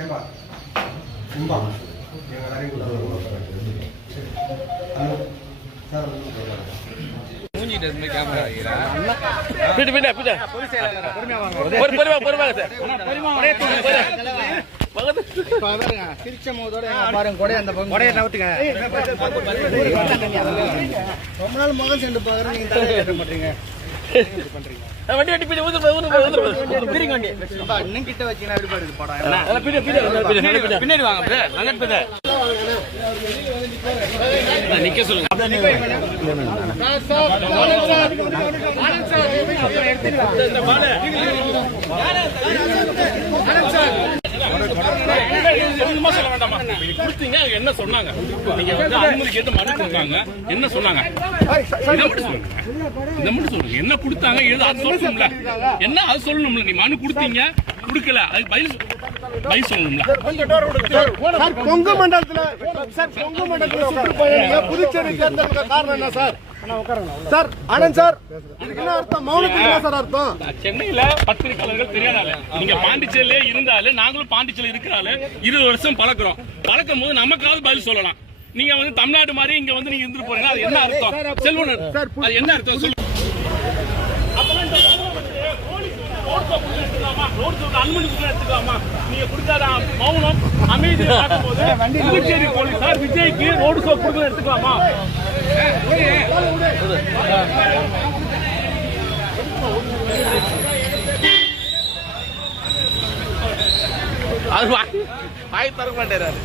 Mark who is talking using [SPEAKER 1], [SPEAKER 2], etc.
[SPEAKER 1] ஏம்பா இம்பா எங்க எல்லாரையும் கூப்பிட்டு ஹலோ சார்
[SPEAKER 2] ரொம்ப நாள் முகம் சென்று பாக்குறேன் நீங்க மாட்டீங்க
[SPEAKER 3] வண்டி வண்டி பின்ன ஊந்து ஊந்து ஊந்து பிரிங்க வண்டி
[SPEAKER 2] இன்னும் கிட்ட வச்சீங்கன்னா எப்படி பாருது படம்
[SPEAKER 3] பின்ன பின்ன பின்ன பின்னாடி வாங்க அப்படியே அங்க பின்ன நிக்க சொல்லுங்க
[SPEAKER 4] சும்மா சொல்ல வேண்டாமா நீங்க கொடுத்தீங்க அவங்க என்ன சொன்னாங்க நீங்க வந்து அனுமதி கேட்டு மனு கொடுத்தாங்க என்ன சொன்னாங்க இதை மட்டும் சொல்லுங்க இதை மட்டும் சொல்லுங்க என்ன கொடுத்தாங்க எது அது சொல்லணும்ல என்ன அது சொல்லணும்ல நீ மனு கொடுத்தீங்க கொடுக்கல. அதுக்கு பதில் பதில் சொல்லணும்ல.
[SPEAKER 5] கொங்கு மண்டலத்துல சார் கொங்கு மண்டலத்துல சுற்றுப்பயணிங்க புதுச்சேரி தேர்ந்தெடுக்க காரணம் என்ன சார்? சார் ஆனந்த் சார் இதுக்கு என்ன அர்த்தம்? மௌனத்துக்கு என்ன சார் அர்த்தம்?
[SPEAKER 4] சென்னையில பத்திரிகையாளர்கள் தெரியாதால. நீங்க பாண்டிச்சேரியிலே இருந்தாலும் நாங்களும் பாண்டிச்சேரியில இருக்கிறால இருபது வருஷம் பழக்கிறோம் பழக்கும் போது நமக்காவது பதில் சொல்லலாம். நீங்க வந்து தமிழ்நாடு மாதிரி இங்க வந்து நீங்க இருந்துட்டு போறீங்க அது என்ன அர்த்தம்? செல்வனர் அது என்ன அர்த்தம்? சொல்லு. அப்பெல்லாம் இந்த ரோடு ஷோ கொடுத்து எடுத்துக்கலாமா? ரோடு ஷோ அனுமதி கொடுத்து எடுத்துக்கலாமா நீங்க கொடுக்காத மௌனம் அமைதியை பார்க்கும்போது புதுச்சேரி போலீசார் விஜய்க்கு ரோடு ஷோ எடுத்துக்கலாமா?
[SPEAKER 3] அது வாய் திறக்க மாட்டேறாரு.